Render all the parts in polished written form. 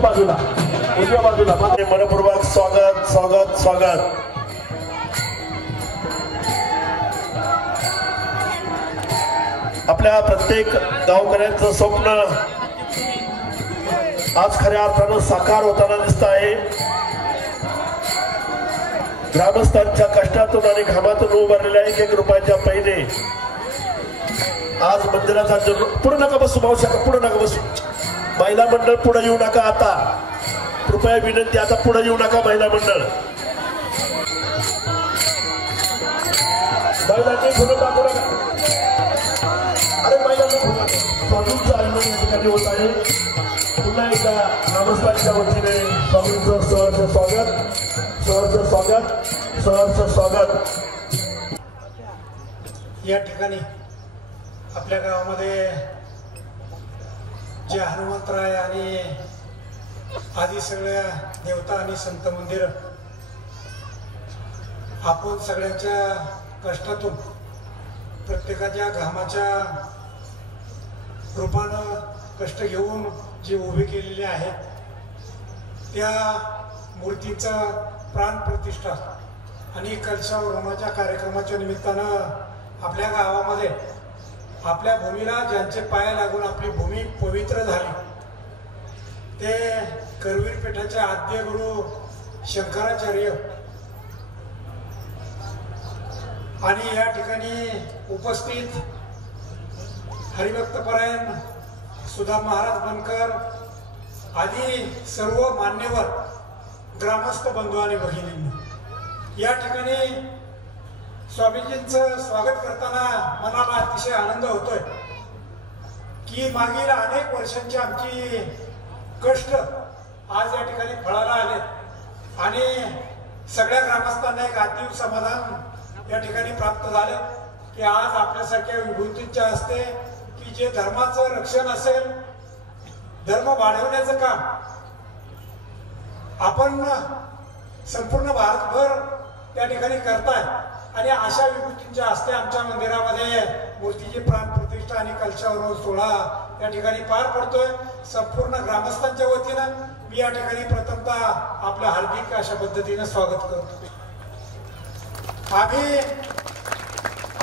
उजव्या बाजूला मनपूर्वक स्वागत स्वागत स्वागत। आपल्या प्रत्येक गावकऱ्यांचं स्वप्न आज खऱ्या अर्थानं साकार होताना दिसत आहे। ग्रामस्थांच्या कष्टातून आणि घामातून उभारलेल्या 1-1 रुपयाच्या पैने आज मंदिराचा पुढे नका बसू भाऊ शकता, पुढे नका बसू। महिला मंडळ पुढे येऊ नका आता, कृपया विनंती, आता पुढे येऊ नका महिला मंडळ। महिलांनी पुढे टाकू नका, अरे महिलांनी स्वामींचं आगमन या ठिकाणी होत आहे। पुन्हा एकदा ग्रामस्थांच्या वतीने स्वामींचं सहर्ष स्वागत, सहर्ष स्वागत, सहर्ष स्वागत। या ठिकाणी आपल्या गावामध्ये जे हनुमंतराय आणि आदी सगळ्या देवता आणि संत मंदिर आपण सगळ्यांच्या कष्टातून प्रत्येकाच्या घामाच्या रूपानं कष्ट घेऊन जे उभे केलेले आहेत त्या मूर्तीचा प्राण प्रतिष्ठा आणि कलशावर होण्याच्या कार्यक्रमाच्या निमित्तानं आपल्या गावामध्ये आपल्या भूमीला ज्यांचे पाय लागून आपली भूमी पवित्र झाली ते करवीर पीठाचे आद्य गुरु शंकराचार्य आणि या ठिकाणी उपस्थित हरिभक्तपरायण सुधा महाराज बनकर आदी सर्व मान्यवर ग्रामस्थ बंधू आणि भगिनींनी या ठिकाणी स्वामीजींचं स्वागत करताना मनाला अतिशय आनंद होतोय की मागील अनेक वर्षांची आमची कष्ट आज या ठिकाणी फळाला आले आणि सगळ्या ग्रामस्थांना एक आत्मीय समाधान या ठिकाणी प्राप्त झाले की आज आपल्यासारख्या विभूतींच्या हस्ते की जे धर्माचं रक्षण असेल, धर्म वाढवण्याचं काम आपण संपूर्ण भारतभर त्या ठिकाणी करताय आणि अशा विभूतींच्या हस्ते आमच्या मंदिरामध्ये मूर्तीची प्राण प्रतिष्ठा आणि कलशावरोहण सोहळा या ठिकाणी पार पडतोय। संपूर्ण ग्रामस्थांच्या वतीनं मी या ठिकाणी प्रथमतः आपलं हार्दिक अशा पद्धतीने स्वागत करतो। आम्ही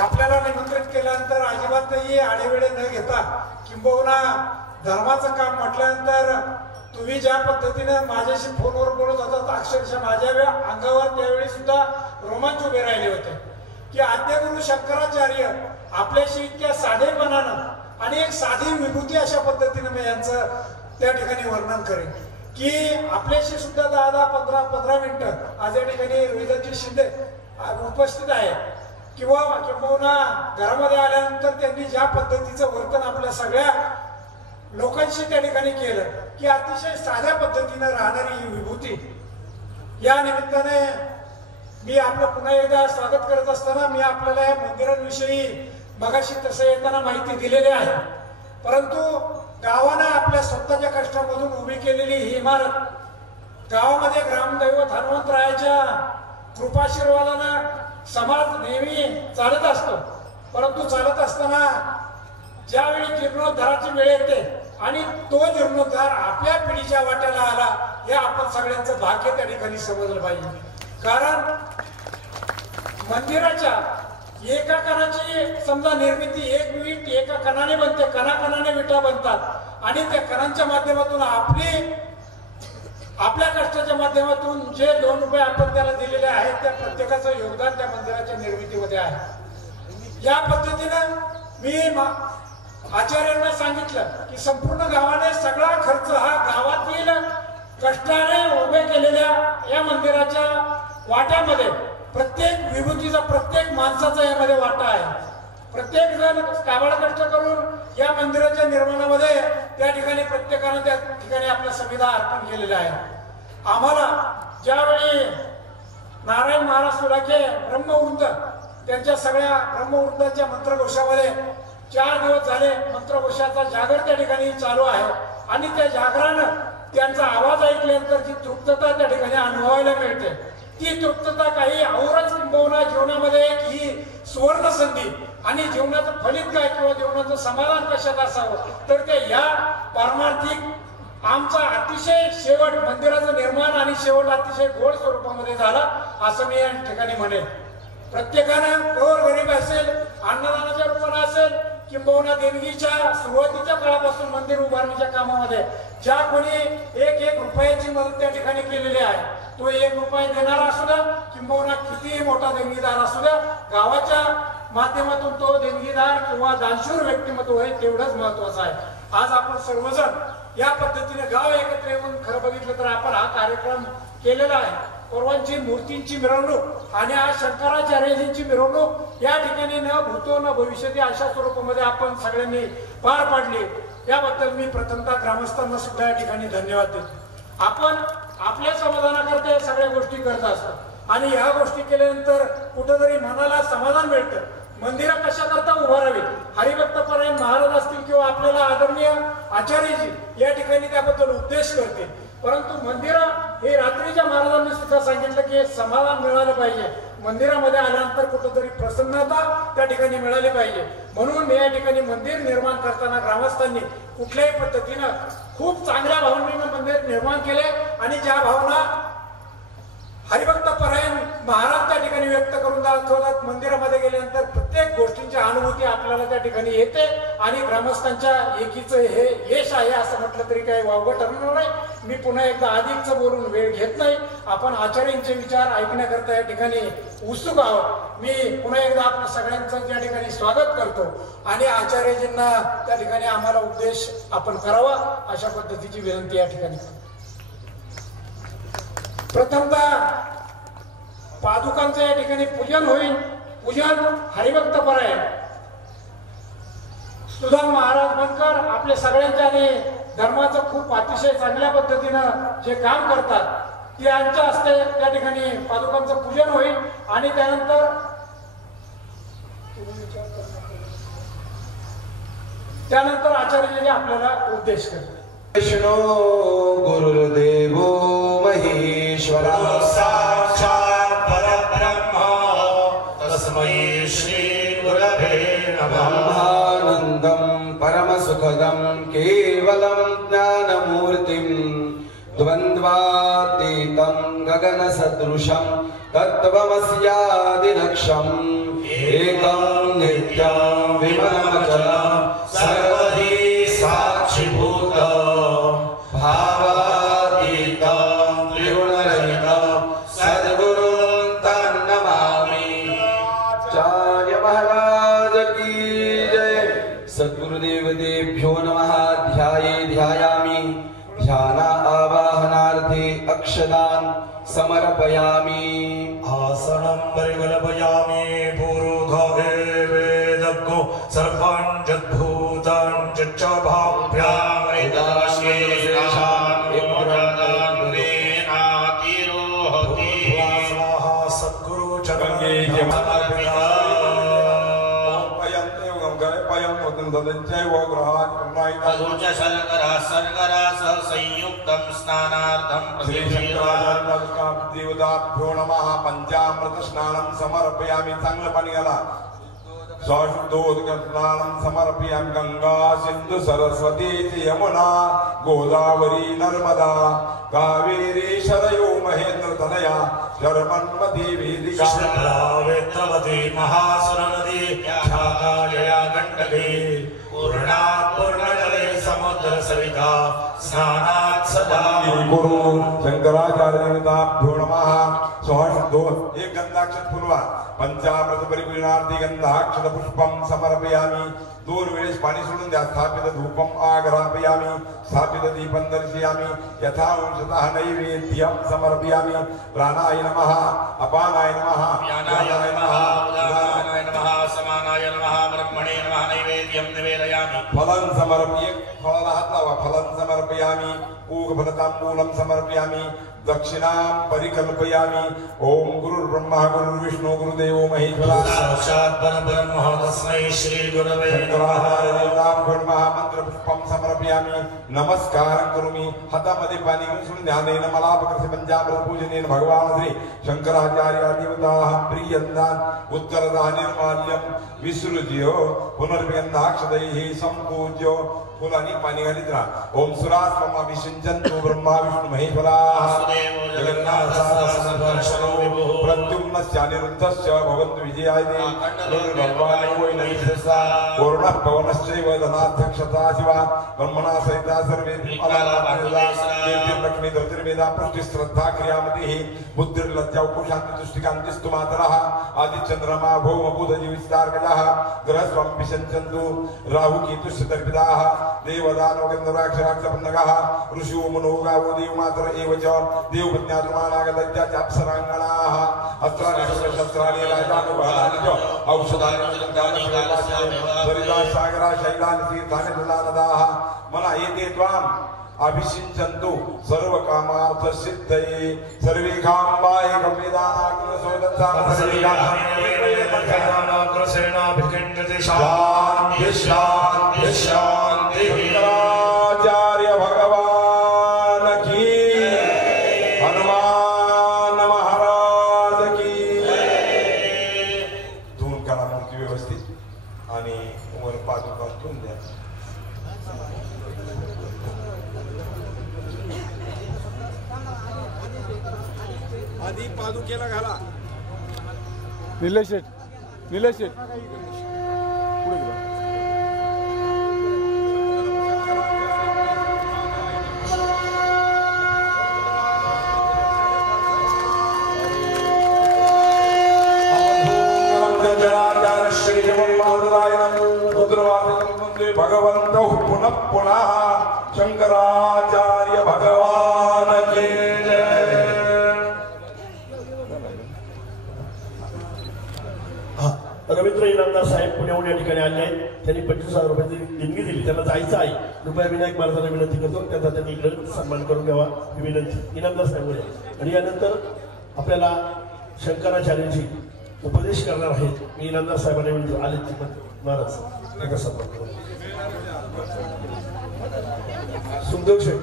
आपल्याला निमंत्रित केल्यानंतर अजिबातही आडेवेळे न घेता किंबहुना धर्माचं काम म्हटल्यानंतर तुम्ही ज्या पद्धतीने माझ्याशी फोनवर बोलत होता अक्षरशः माझ्या अंगावर त्यावेळी सुद्धा रोमांच उभे राहिले होते की आद्यगुरु शंकराचार्य आपल्याशी इतक्या साधेपणानं आणि एक साधी विभूती अशा पद्धतीने मी यांचं त्या ठिकाणी वर्णन करेन की आपल्याशी सुद्धा 10-15 मिनिटं आज या ठिकाणी रोहिदाजी शिंदे उपस्थित आहे किंवा घरामध्ये आल्यानंतर त्यांनी ज्या पद्धतीचं वर्तन आपल्या सगळ्या लोकांशी त्या ठिकाणी केलं की अतिशय साध्या पद्धतीने राहणारी ही विभूती। या निमित्ताने मी आपलं पुन्हा एकदा स्वागत करत असताना मी आपल्याला या मंदिरांविषयी मगाशी तसं येताना माहिती दिलेली आहे, परंतु गावानं आपल्या स्वतःच्या कष्टामधून उभी केलेली ही इमारत गावामध्ये ग्रामदैवत हनुमंतरायाच्या कृपाशीर्वादानं समाज नेहमी चालत असतो, परंतु चालत असताना ज्यावेळी जीर्णोद्धाराची वेळ येते आणि तो जीर्णोद्धार आपल्या पिढीच्या वाट्याला आला हे आपण सगळ्यांचं भाग्य त्या ठिकाणी समजलं पाहिजे। कारण मंदिराच्या एका कणाची समजा निर्मिती एक वीट एका कणाने बनते, कणाकणाने विटा बनतात आणि त्या कणांच्या माध्यमातून आपल्या कष्टाच्या माध्यमातून जे 2 रुपये आपण त्याला दिलेले आहेत त्या प्रत्येकाचं योगदान त्या मंदिराच्या निर्मितीमध्ये आहे। या पद्धतीनं मी आचार्यांना सांगितलं की संपूर्ण गावाने सगळा खर्च हा गावातील कष्टाने उभे केलेल्या या मंदिराच्या वाट्यामध्ये प्रत्येक विभूतीचा प्रत्येक माणसाचा यामध्ये वाटा आहे। प्रत्येक जण काबाड कष्ट करून या मंदिराच्या निर्माणामध्ये त्या ठिकाणी प्रत्येकाने त्या ठिकाणी आपलं संविधान अर्पण केलेलं आहे। आम्हाला ज्यावेळी नारायण महाराज सुलाखे ब्रह्मवृंद त्यांच्या सगळ्या ब्रह्मवृंदाच्या मंत्रघोषामध्ये 4 दिवस झाले मंत्रघोषाचा जागर त्या ठिकाणी चालू आहे आणि त्या जागरानं त्यांचा आवाज ऐकल्यानंतर जी तृप्तता त्या ठिकाणी अनुभवायला मिळते ती तृप्तता काही औरच किंबहुना जीवनामध्ये ही सुवर्ण संधी आणि जीवनाचं फलित काय किंवा जीवनाचं समाधान कशात असावं तर ते या पारमार्थिक आमचा अतिशय शेवट मंदिराचं निर्माण आणि शेवट अतिशय गोड स्वरूपामध्ये झाला असं मी या ठिकाणी म्हणेन. प्रत्येकानं गोरगरीब असेल, अन्नदानाच्या रूपाने असेल, किंबहुना देणगीच्या सुरुवातीच्या काळापासून मंदिर उभारणीच्या कामामध्ये ज्या कोणी एक रुपयाची मदत त्या ठिकाणी केलेली आहे, तो 1 रुपया देणारा असू द्या किंबहुना कितीही मोठा देणगीदार असू द्या, गावाच्या माध्यमातून तो देणगीदार किंवा दानशूर व्यक्तिमत्व आहे तेवढंच महत्वाचं आहे. आज आपण सर्वजण या पद्धतीने गाव एकत्र येऊन खरं बघितलं तर आपण हा कार्यक्रम केलेला आहे. परवांची मूर्तींची मिरवणूक आणि आज शंकराचार्यजींची मिरवणूक या ठिकाणी न भूतो न भविष्यती अशा स्वरूपामध्ये आपण सगळ्यांनी पार पाडली. याबद्दल मी प्रथमतः ग्रामस्थांना सुद्धा या ठिकाणी धन्यवाद देतो. आपण आपल्या समाधानाकरता सगळ्या गोष्टी करत असतात आणि ह्या गोष्टी केल्यानंतर कुठेतरी मनाला समाधान मिळतं. मंदिरं कशा करता उभारावी, हरिभक्तपरायण महाराज असतील किंवा आपल्याला आदरणीय आचार्यजी या ठिकाणी त्याबद्दल उपदेश करते. परंतु मंदिरं हे रात्रीच्या महाराजांनी सुद्धा सांगितलं की समाधान मिळालं पाहिजे. मंदिरामध्ये आल्यानंतर कुठेतरी प्रसन्नता त्या ठिकाणी मिळाली पाहिजे. म्हणून मी या ठिकाणी मंदिर निर्माण करताना ग्रामस्थांनी कुठल्याही पद्धतीनं खूप चांगल्या भावनेनं मंदिर निर्माण केले आणि ज्या भावना हरिभक्तपरायण महाराज त्या ठिकाणी व्यक्त करून दाखवतात. मंदिरामध्ये गेल्यानंतर प्रत्येक गोष्टींची अनुभूती आपल्याला त्या ठिकाणी येते आणि ग्रामस्थांच्या एकीचं हे यश आहे असं म्हटलं तरी काही वावगं ठरणार नाही. मी पुन्हा एकदा अधिकचं बोलून वेळ घेत नाही. आपण आचार्यांचे विचार ऐकण्याकरता या ठिकाणी उत्सुक आहोत. मी पुन्हा एकदा आपण सगळ्यांचं त्या ठिकाणी स्वागत करतो आणि आचार्यजींना त्या ठिकाणी आम्हाला उपदेश आपण करावा अशा पद्धतीची विनंती या ठिकाणी. प्रथमतः पादुकांचं या ठिकाणी पूजन होईल. पूजन हरिभक्तपरायण सुदाम महाराज बनकर आपल्या सगळ्यांच्या आणि धर्माचं खूप अतिशय चांगल्या पद्धतीनं जे काम करतात त्यांच्या हस्ते त्या ठिकाणी पादुकांचं पूजन होईल आणि त्यानंतर आचार्यजी आपल्याला उपदेश करतात. विष्णु गुरुर्देवो महेश्वरा साक्षात् परब्रह्म तस्मै श्री गुरवे नमः. ब्रह्मानन्दं परमसुखदं केवलं ज्ञानमूर्तिं द्वन्द्वातीतं गगनसदृशं तत्त्वमस्यादिलक्ष्यम् एकं नित्यं विमलमचलं सर्वधी साक्षिभूत भावातीतं त्रिगुणरहितं सद्गुरुं तन्नमामि. आचार्य महाराज की जय. सद्गुरुदेव देभ्यो नमः. ध्यायामि. ध्याना आवाहनार्थे अक्षदान समर्पयामि. आसनं परिकल्पयामि. पूर्वोधारे वेदज्ञो सर्वं जद्भूतं च भाभ्यां सद्गुरु चरणे संयुक्तं स्नानार्थं देवताभ्यो नमः. पंचामृत स्नानं समर्पयामि. चांगलं पाणी घाला. स्वाशुद्धोदकस्नानं समर्पयामि. गंगा सिंधु सरस्वती यमुना गोदावरी नर्मदा कावेरी शरयो महेंद्र तनया शर्मन्मती वेदिका वेत्रवती महासुरनदी ख्याता जया गंडकी पूर्णा पूर्णजले समुद्र सविता स्नानात् सदा गुरु शंकराचार्य देवताभ्यो नमः. स्वाशुद्धो एक गंधाक्षत फुलवा. पंचामृत परिपूर्णार्थी गंधाक्षत पुष्पम समर्पयामि. 2 वेळेस पाणी सोडून द्या. स्थापित धूपम आग्रापयामि. स्थापित दीपं दर्शयामि. यथा अंशतः नैवेद्यं समर्पयामि. प्राणाय नमः. अपानाय नमः. ज्ञानाय नमः. उदानाय नमः. समानाय नमः. ब्रह्मणे नमः. नैवेद्यं निवेदयामि. फलं समर्पये. फलाला हात लावा. फलं समर्पयामि. पूगफलतांबूलं समर्पयामि. दक्षिणां परिकल्पयामि. ओम गुरुर्ब्रह्मा गुरुर्विष्णु गुरुदेवो महेश्वरा. साक्षात् परब्रह्म तस्मै श्री गुरवे शंकराचार्य देवताभ्यो नमः. मंत्र पुष्पं समर्पयामि. समर्पयामी नमस्कार करोमि हातामध्ये पाणी घेऊन सोडून ध्यानेन मला प्रकर्षे पंचामृत पूजनेन भगवान श्री शंकराचार्य देवताः प्रियन्दान उत्तरदानिर्माल्यम विसृज्य पुनर्गंधाक्षदैः संपूज्य फुलांनी पाणी घालीत राहा. ओम सुरास्त्वमा विशिंचन्तु ब्रह्मा विष्णु महेश्वराः प्रद्युम्नस्य अनिरुद्धस्य भवन्तु विजयाय कोरोना पवनश्चैव धनाध्यक्षता शिवा ब्रह्मणा सहिता सर्वे लक्ष्मी ज्योतिर्वेदा पृष्टि श्रद्धा क्रियामतिः बुद्धिर्लज्जा उपशांति तुष्टिकान्तिस्तु मातरः आदिचन्द्रमा भौम बुध जीविस्तार्कजः ग्रहस्वं विशञ्चन्तु राहु केतुश्च दर्पिताः देवदानव गन्धर्वाक्षराक्षपन्नगः ऋषियो मनो गावो देवमातर एव च देवपत्न्यात्मानागदत्या च अप्सराङ्गणाः अस्त्राणि शस्त्राणि राजानुभावानि च औषधानि सरिता सागरा शैलानि तीर्थानि ददानदाः मला एते त्वाम् अभिषिञ्चन्तु सर्वकामार्थ सिद्धये सर्वे कामाय शंकराचार्य भगवान की हनुमान महाराज की दोन करा मूर्ती व्यवस्थित आणि वर पादुका ठेवून द्या. आधी पादुकेला घाला. निलेश शेठ पुढे गेला. भगवंत पुनः पुनः शंकराचार्य भगवान के जय. रवींद्र इनामदार साहेब पुण्याहून या ठिकाणी आले आहेत. त्यांनी 25,000 रुपयाची देणगी दिली. त्यांना जायचं आहे. कृपया विनायक महाराजांना विनंती करतो त्यांचा त्यांनी इकडे सन्मान करून घ्यावा ही विनंती इनामदार साहेब. आणि यानंतर आपल्याला शंकराचार्यांची उपदेश करणार आहेत. मी इनामदार साहेबांना विनंती आले महाराज नका सन्मान करू. सुखदेव शेठ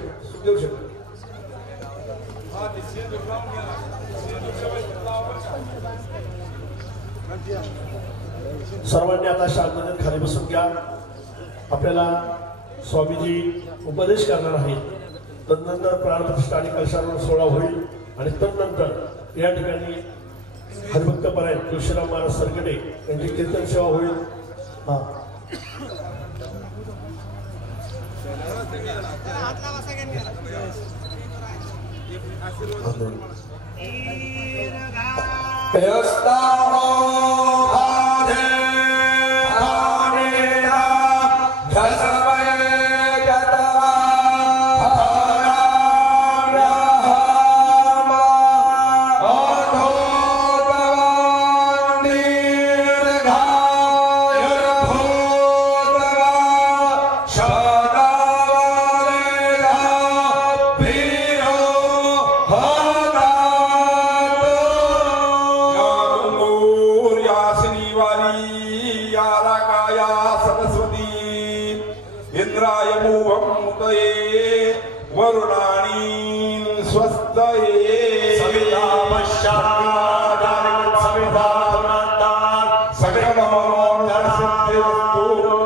सर्वांनी आता शांततेत खाली बसून घ्या. आपल्याला स्वामीजी उपदेश करणार आहेत. तदनंतर प्राणप्रतिष्ठा आणि कलशारोहण सोहळा होईल आणि तदनंतर या ठिकाणी हरिभक्तपरायण तुळशीराम महाराज सरगटे यांची कीर्तन सेवा होईल.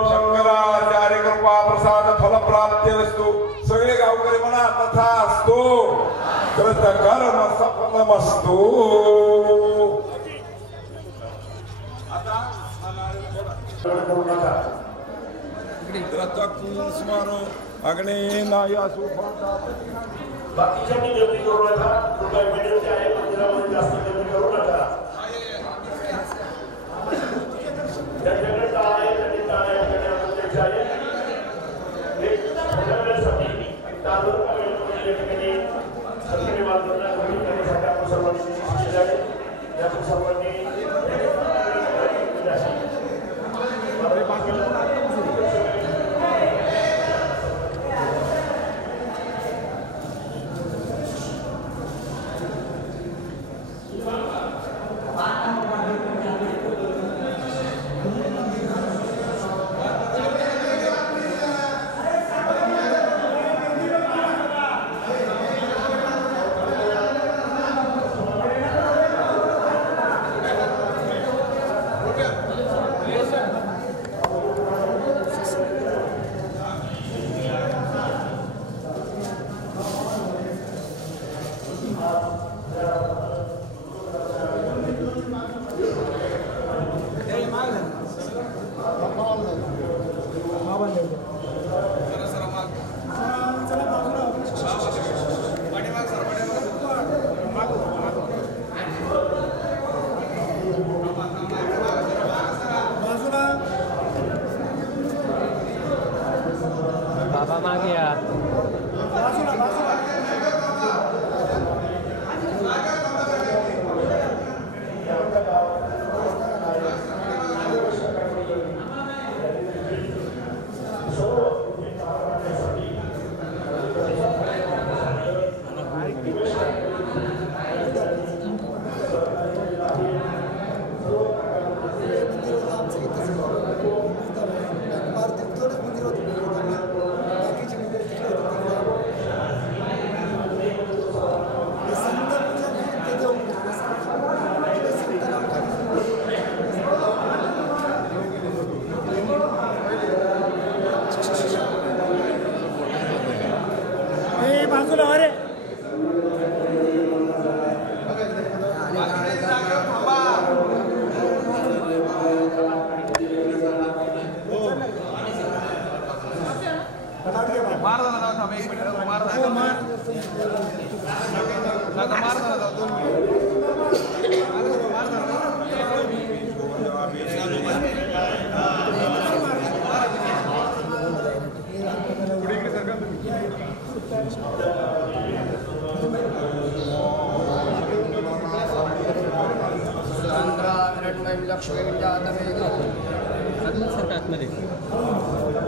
शंकराचार्य कृपा प्रसाद फल प्राप्ती असतो. सगळे गावकरी म्हणा तथा असतो. कृत कर्म सफलमस्तु. बाकीच्यांनी गर्दी करू नका. कृपया विनंती आहे मंदिरामध्ये जास्त गर्दी करू नका. ज्यांच्याकडे टाळ आहे त्यांनी टाळ या ठिकाणी आणून द्यायची आहे. थोड्या वेळासाठी टाळून या ठिकाणी सरकारी मार्गांना ग्रहण करण्यासाठी आपण सर्वांनी शिक्षण आहे. यातून सर्वांनी बाबा मागे या.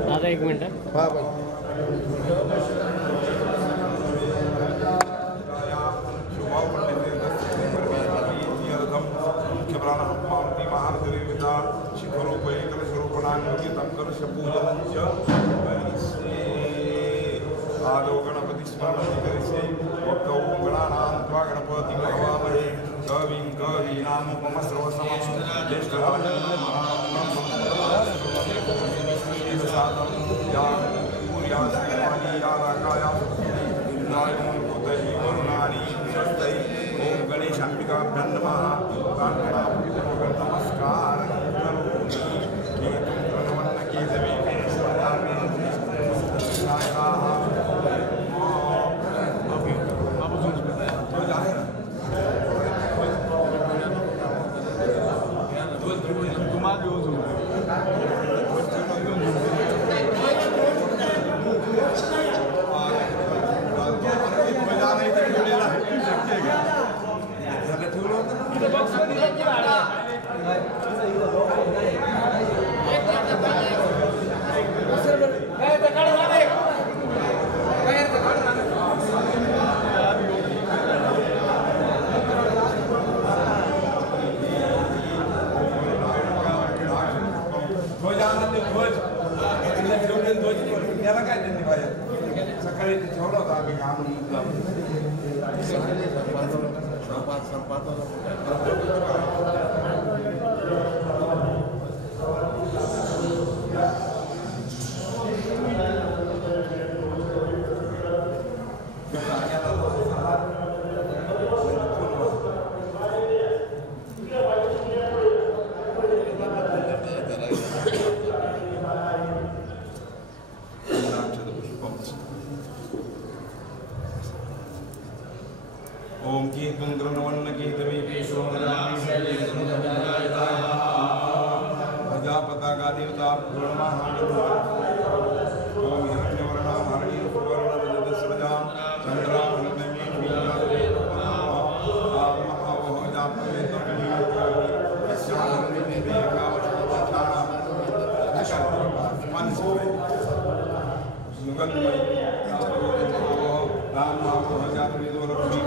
दादा एक मिनिट. आदो गणपति स्मरण करिष्ये वक्तौ गणानां त्वा गणपति भवामहे कविं कवीनामुपमश्रवसमं ज्येष्ठराजं महासादं या पूर्यास्मानि याराकाया इंद्रायमुकुतैः वरुणानि स्वस्तै ॐ गणेशाम्बिकाभ्यां नमः प्रार्थनापूर्वकं नमस्कारं करोमि केतुं प्रणवन्नकेतवे केशवनामे नायकाः सकाळी ठेवला होता आम्ही काम ओम कीर्तन ग्रहणवन्न कीर्तवे पेशो प्रजापताका देवता प्रणमः ओम हिरण्यवर्णा हरिणी सुवर्णरजतस्रजा चंद्रावलनमे वीरादे महावह जापमे तपनी यस्यामि देवकावचनाना मनसोय सुगंधमय राम नाम जापमे दोलक्ष्मी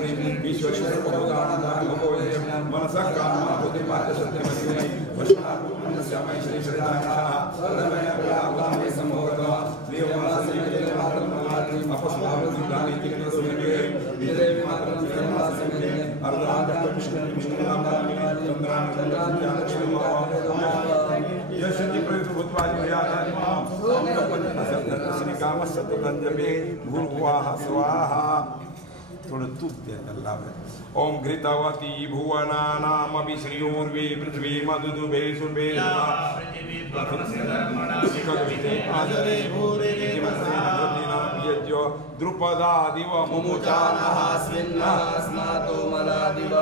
ईश्वरी मनसा कामना होते मात्र सत्य मधुमय वशुना श्यामय श्री श्रीरामः सर्वमय समोगत देववासने मातरम अपस्मारं दानि तिने सोनिगे विजय मातरम श्रीरामसने अर्धांत कृष्ण नामानि चंद्रां यशति प्रयुक्त भूतवाजी यादानि श्री काम सततंजमे भूर्भुवः स्वाहा थोडं तूप द्या ओम घृतवती भुवनानामपि श्रियोर्वे पृथ्वी मधुदुभे सुभे द्रुपदादिव मुमुचानः स्नातो मलादिव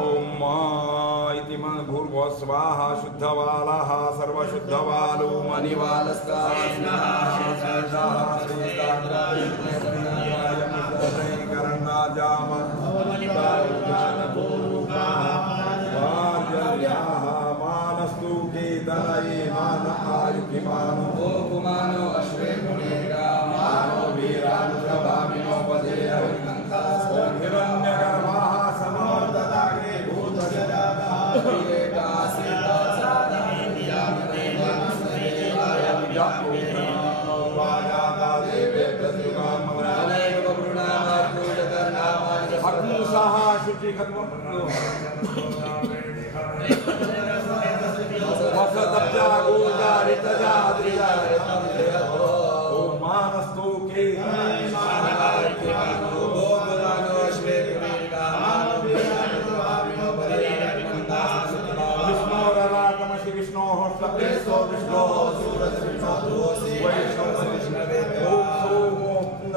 ओम इति मन भूर्भुवः स्वाहा शुद्धवालाः सर्वशुद्धवालो मणिवालस्तास्नाजाम मानस्तु केतनये मान आयुधिमानो कुमानो अश्वे मुनेगा मानो वीरानुभामिनो पदेय हिरण्यगर्भाः समवर्तदाग्रे भूतजनाः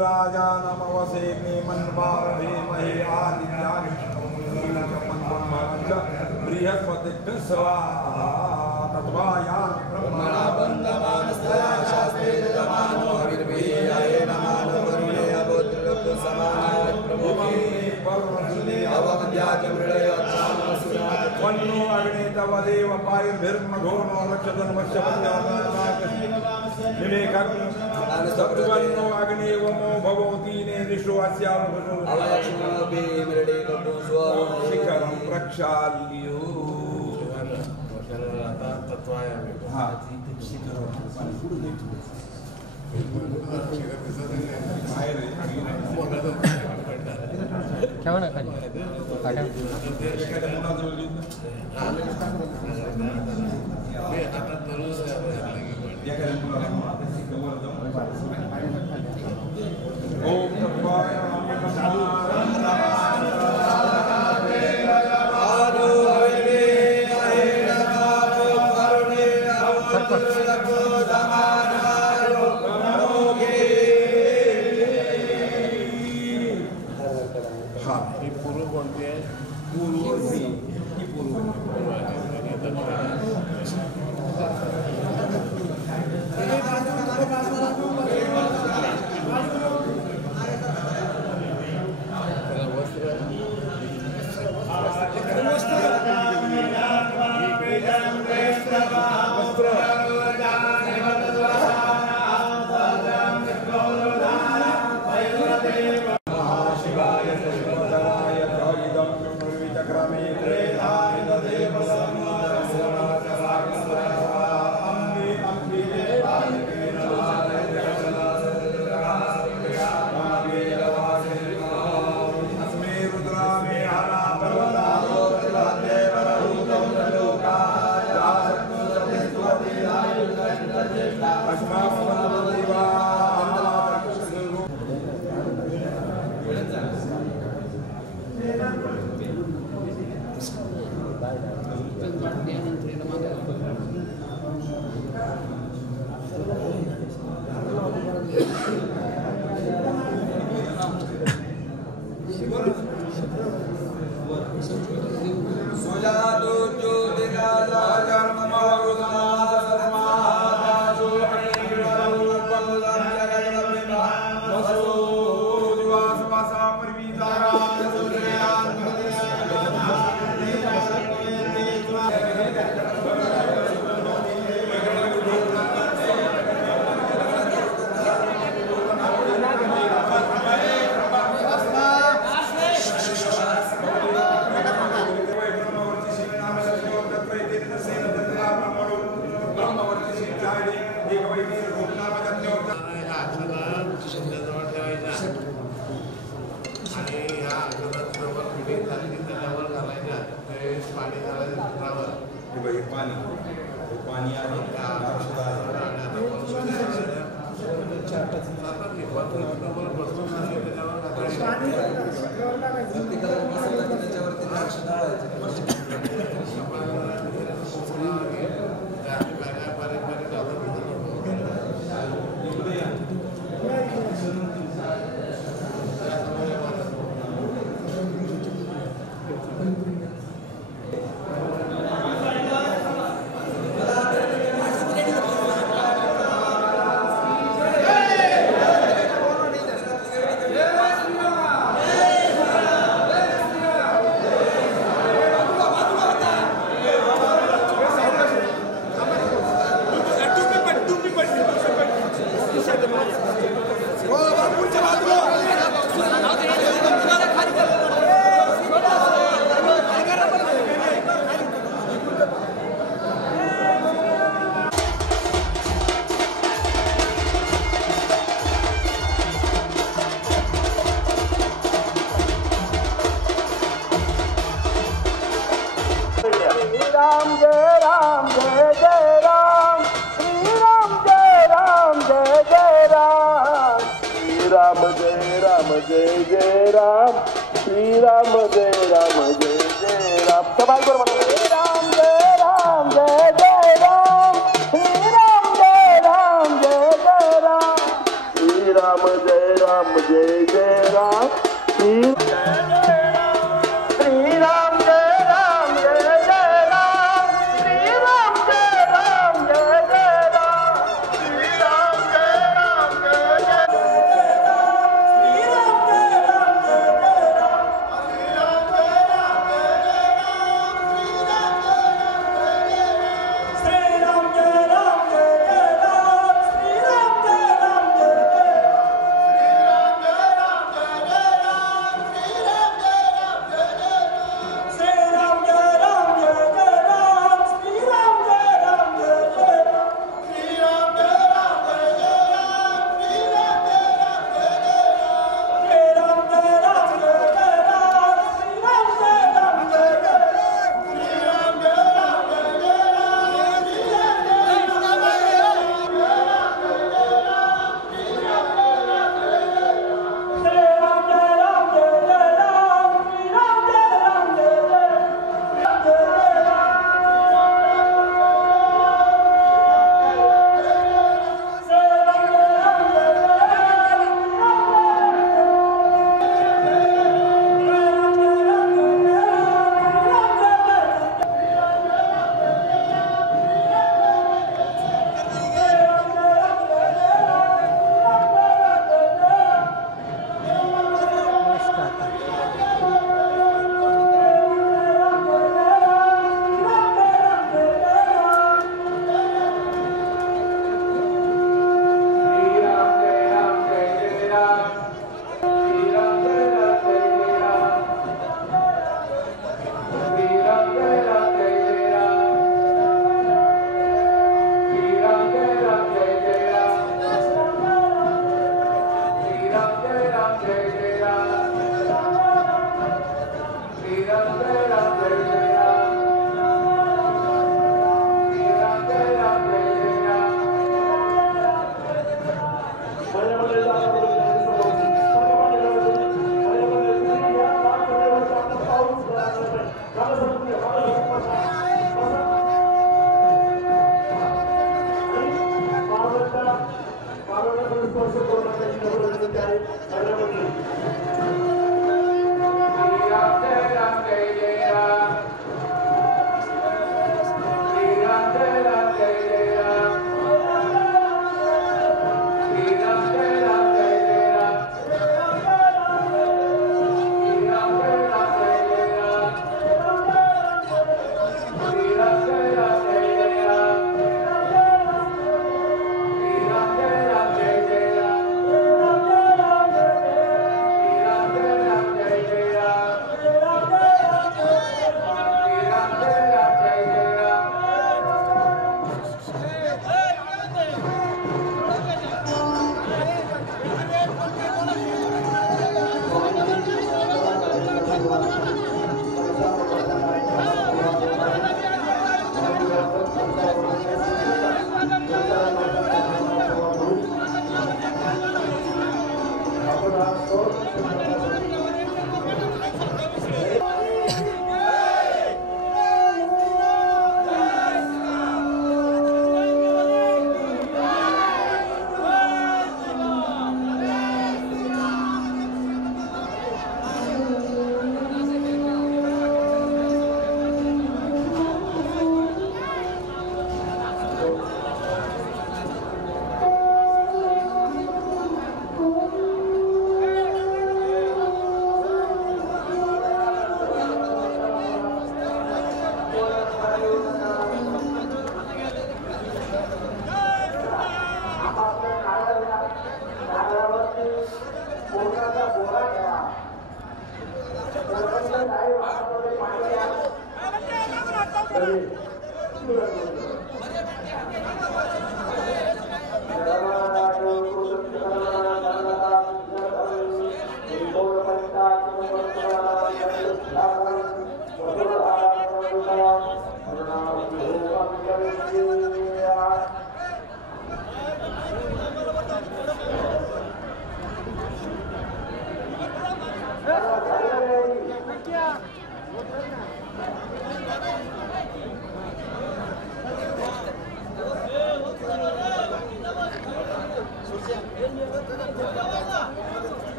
राजा नमवसे मनवारे महे आदित्याग्निश्च बृहस्पति स्वाहा तत्वाया ब्रह्मणा बन्धमानस्तया शास्त्रे जमानो हविर्भिः नमानो वरुणे अबोधृत समानाय प्रभुमे पर्वतुने अवमध्याच मृडयोत्सामसुरा वन्नो अग्ने तव देव पायुर्भिर्मघोनो रक्षतन् वश्यपत्यानाकाशि विवेकं सत्वन्नो अग्नेवमो भवतीने दिशो अस्यावभो अवलक्ष्मणोऽपि मृडे कटुस्व शिखरं प्रक्षाल्यो तत्वाय हा शिखरं क्या ना खाली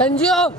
संजीव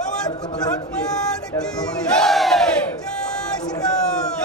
पवन पुत्र हनुमान की जय श्री राम।